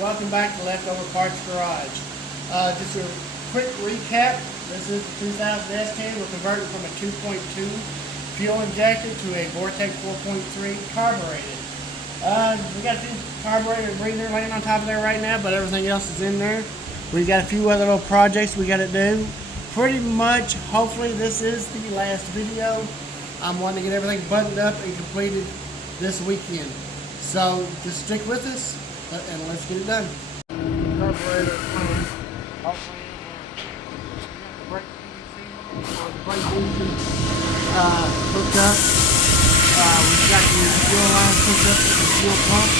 welcome back to Leftover Parts Garage. Just a quick recap. This is the 2000 S10. We're converting from a 2.2 fuel injected to a Vortex 4.3 carbureted. We got a few carburetor breather laying on top of there right now, but everything else is in there. We got a few other little projects we got to do. Pretty much, hopefully this is the last video. I'm wanting to get everything buttoned up and completed this weekend. So just stick with us and let's get it done. Carburetor hopefully the brake hooked up. We've got the fuel line hooked up to the fuel pump.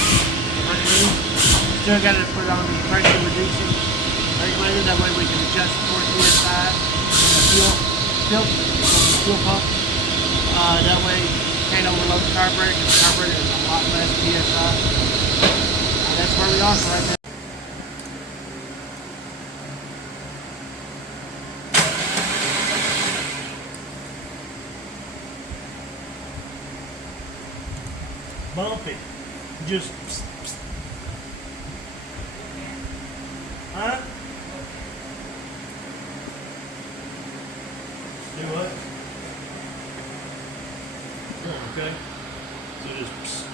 Still got to put it on the pressure reducing regulator. That way we can adjust the 4 psi the fuel filter from the fuel pump. That way you can't overload the carburetor because the carburetor is a lot less psi. That's where we are right now. Bumpy. Just huh? Do what? Okay. So just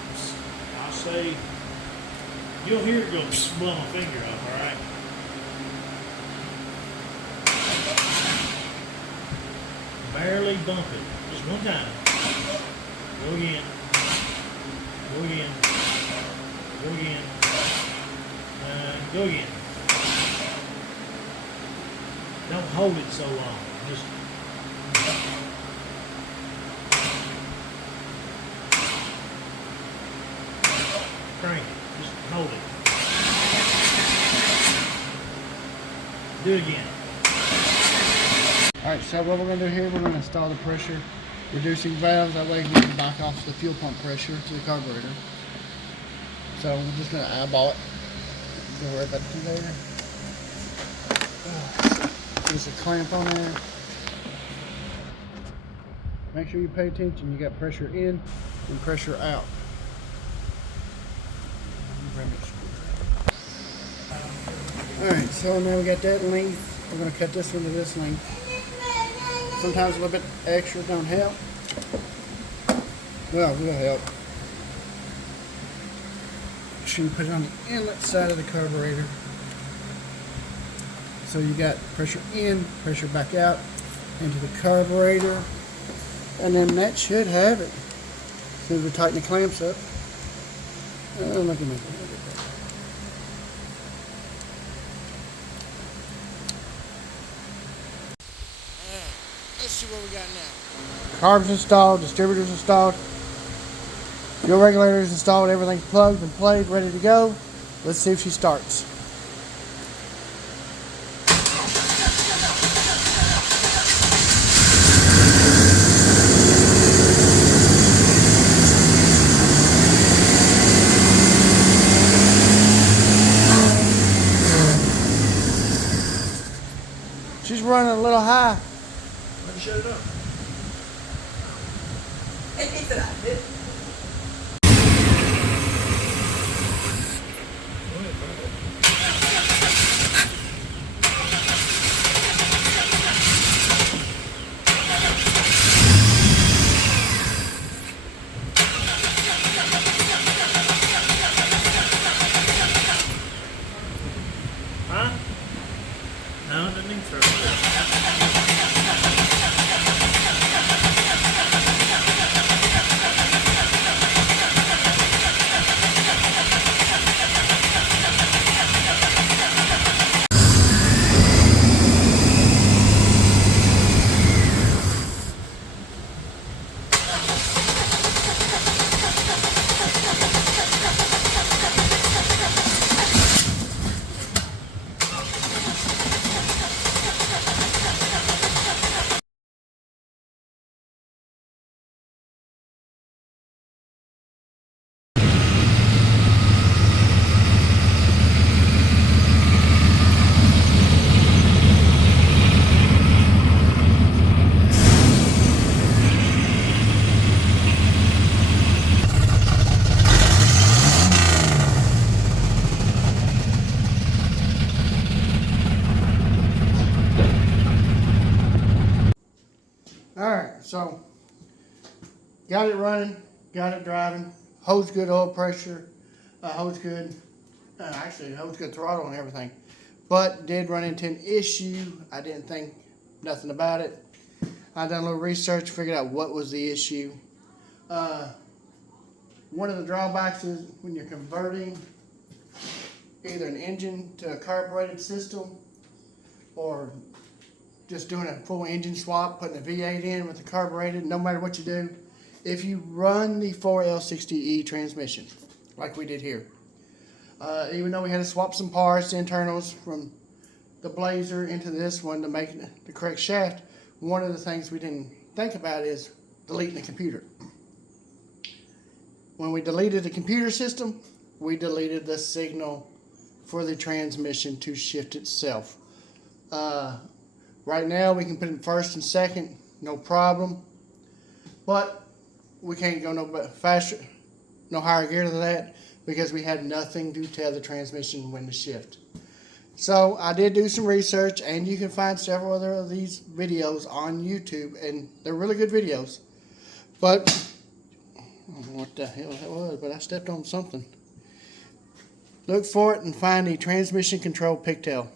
I'll say you'll hear it go blow my finger off, alright? Barely bump it. Just one time. Go again. Go again. Go again. Go again. Don't hold it so long. Just crank it. Just hold it. Do it again. Alright, so what we're going to do here, we're going to install the pressure reducing valves. That way we can back off the fuel pump pressure to the carburetor. So we're just going to eyeball it. Don't worry about it there. There's a clamp on there. Make sure you pay attention. You got pressure in and pressure out. Alright, so now we got that length. We're going to cut this one to this length. Sometimes a little bit extra don't help. Well, it will help. Make sure you put it on the inlet side of the carburetor. So you got pressure in, pressure back out into the carburetor. And then that should have it. As soon as we tighten the clamps up. Look at me. Let's see what we got now. Carbs installed, distributors installed, fuel regulators installed, everything's plugged and played, ready to go. Let's see if she starts. She's running a little high. Shut it up. Huh? No, didn't even throw it. so got it running, got it driving, holds good oil pressure, holds good, actually holds good throttle and everything. But did run into an issue. I didn't think nothing about it. I done a little research, figured out what was the issue. One of the drawbacks is when you're converting either an engine to a carbureted system or just doing a full engine swap, putting a V8 in with the carbureted, no matter what you do, if you run the 4L60E transmission, like we did here, even though we had to swap some parts, internals from the Blazer into this one to make the correct shaft, one of the things we didn't think about is deleting the computer. When we deleted the computer system, we deleted the signal for the transmission to shift itself. Right now we can put it in first and second, no problem. But we can't go no faster, no higher gear than that because we had nothing to tell the transmission when to shift. So I did do some research, and you can find several other of these videos on YouTube, and they're really good videos. But I don't know what the hell that was, but I stepped on something. Look for it and find the transmission control pigtail.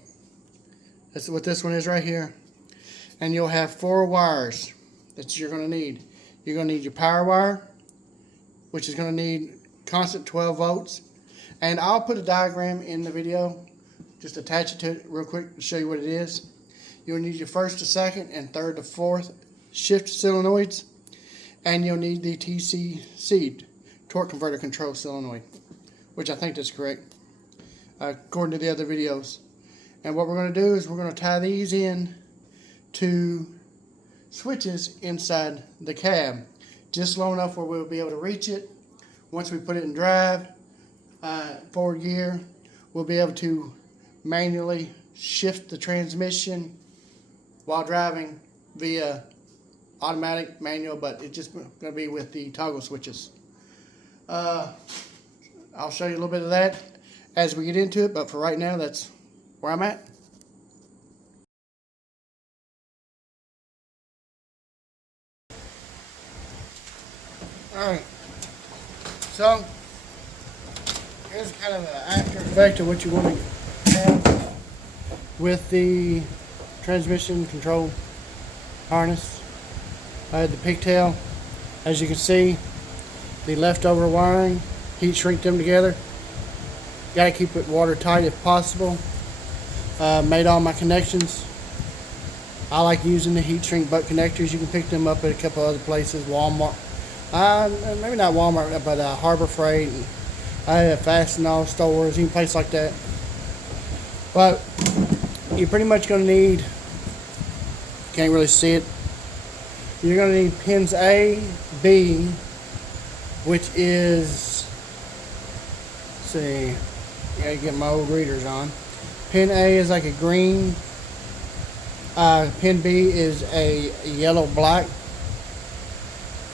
That's what this one is right here. And you'll have 4 wires that you're going to need. You're going to need your power wire, which is going to need constant 12 volts. And I'll put a diagram in the video. Just attach it to it real quick to show you what it is. You'll need your first to second and third to fourth shift solenoids. And you'll need the TCC, torque converter control solenoid, which I think that's correct, according to the other videos. And what we're going to do is we're going to tie these in to switches inside the cab, just low enough where we'll be able to reach it. Once we put it in drive, forward gear, we'll be able to manually shift the transmission while driving via automatic, manual, but it's just going to be with the toggle switches. I'll show you a little bit of that as we get into it, but for right now, that's where I'm at. Alright, so here's kind of an after effect of what you want to have with the transmission control harness. I had the pigtail. As you can see, the leftover wiring, heat shrink them together. Got to keep it watertight if possible. Made all my connections. I like using the heat shrink butt connectors. You can pick them up at a couple other places, Walmart. Maybe not Walmart, but Harbor Freight. I have Fastenal stores, any place like that. But you're pretty much going to need, can't really see it, you're going to need pins A, B, which is, let's see, I gotta get my old readers on. Pin A is like a green, pin B is a yellow black.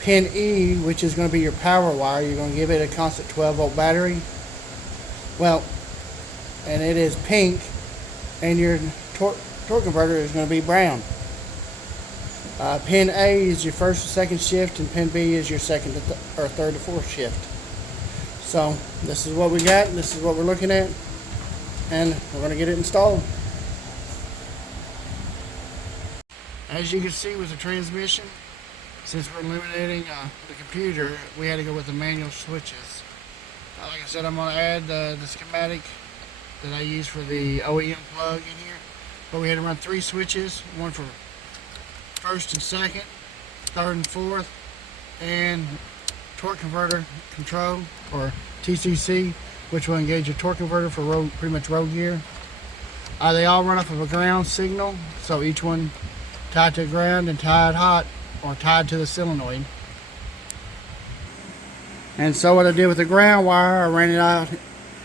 Pin E, which is going to be your power wire, you're going to give it a constant 12 volt battery. Well, and it is pink, and your torque converter is going to be brown. Pin A is your first and second shift, and pin B is your second to or third to fourth shift. So this is what we got, this is what we're looking at, and we're going to get it installed. As you can see with the transmission, since we're eliminating the computer, we had to go with the manual switches. Like I said, I'm going to add the schematic that I use for the OEM plug in here. But we had to run 3 switches, one for first and second, third and fourth, and torque converter control, or TCC, which will engage your torque converter for road, pretty much road gear. They all run off of a ground signal, so each one tied to the ground and tied hot, or tied to the solenoid. And so what I did with the ground wire, I ran it out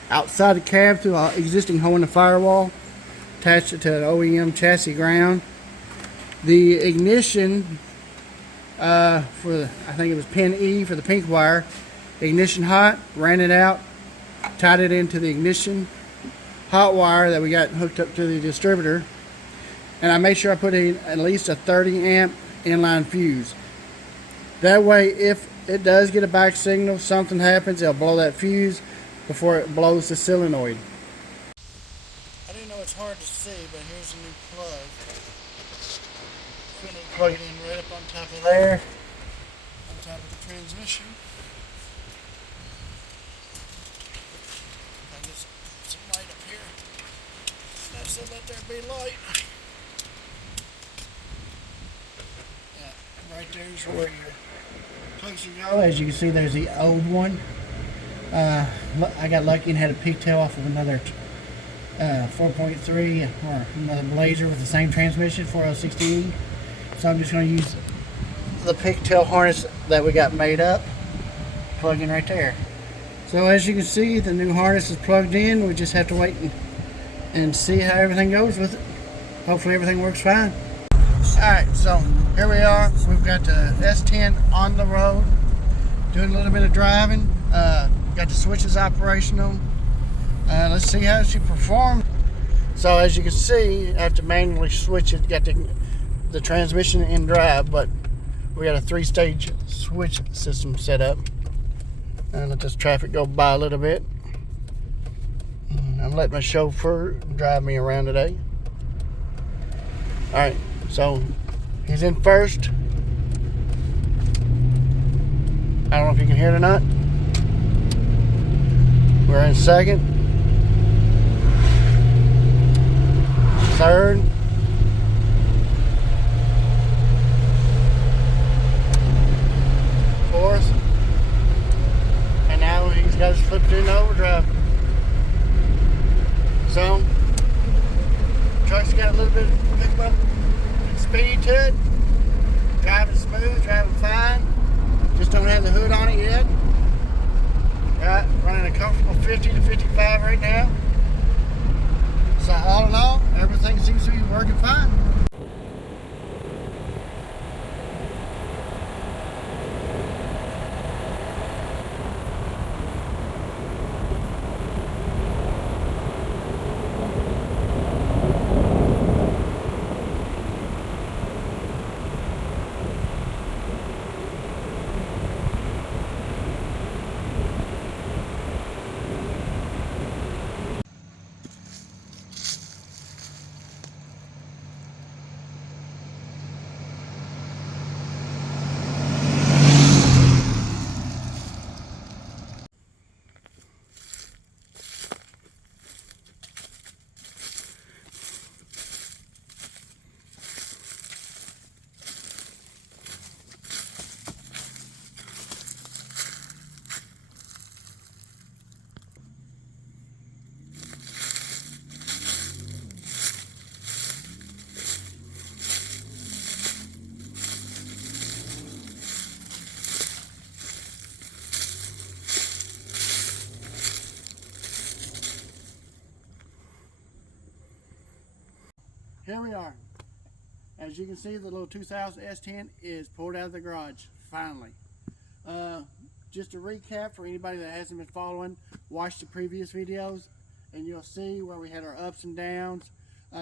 outside the cab through an existing hole in the firewall, attached it to an OEM chassis ground. The ignition for the, I think it was pin E for the pink wire, ignition hot, ran it out, tied it into the ignition hot wire that we got hooked up to the distributor, and I made sure I put at least a 30 amp inline fuse. That way, if it does get a back signal, something happens, it'll blow that fuse before it blows the solenoid. I do know it's hard to see, but here's a new plug. We're going to plug it in right up on top of there, on top of the transmission. I just put some light up here. And I said let there be light. Yeah, right there's where your plugs should go. As you can see, there's the old one. I got lucky and had a pigtail off of another 4.3 or another Blazer with the same transmission, 4L60E. So I'm just going to use the pigtail harness that we got made up, plug in right there. So as you can see, the new harness is plugged in. We just have to wait and see how everything goes with it. Hopefully everything works fine. Alright, so here we are. We've got the S10 on the road, doing a little bit of driving. Got the switches operational. Let's see how she performs. So as you can see, I have to manually switch it. Got the transmission in drive, but we got a 3-stage switch system set up. And let this traffic go by a little bit. I'm letting my chauffeur drive me around today. Alright, so he's in first. I don't know if you can hear it or not. We're in second. Third. Fourth. And now he's got his flipped into overdrive. So, truck's got a little bit of pick up and speed to it. Driving smooth, driving fine. Just don't have the hood on it yet. Right, running a comfortable 50 to 55 right now. So all in all, everything seems to be working fine. Here we are. As you can see, the little 2000 S10 is pulled out of the garage, finally. Just a recap for anybody that hasn't been following, watch the previous videos and you'll see where we had our ups and downs,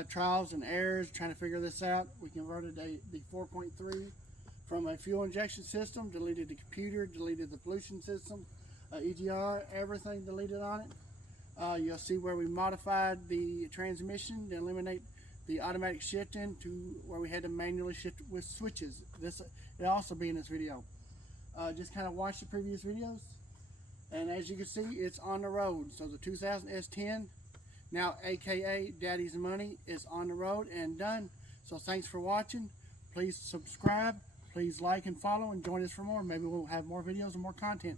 trials and errors, trying to figure this out. We converted the 4.3 from a fuel injection system, deleted the computer, deleted the pollution system, EGR, everything deleted on it. You'll see where we modified the transmission to eliminate the automatic shifting to where we had to manually shift with switches. It'll also be in this video. Just kind of watch the previous videos, and as you can see, it's on the road. So the 2000 S10, now aka Daddy's Money, is on the road and done. So thanks for watching. Please subscribe, please like and follow, and join us for more. Maybe we'll have more videos and more content.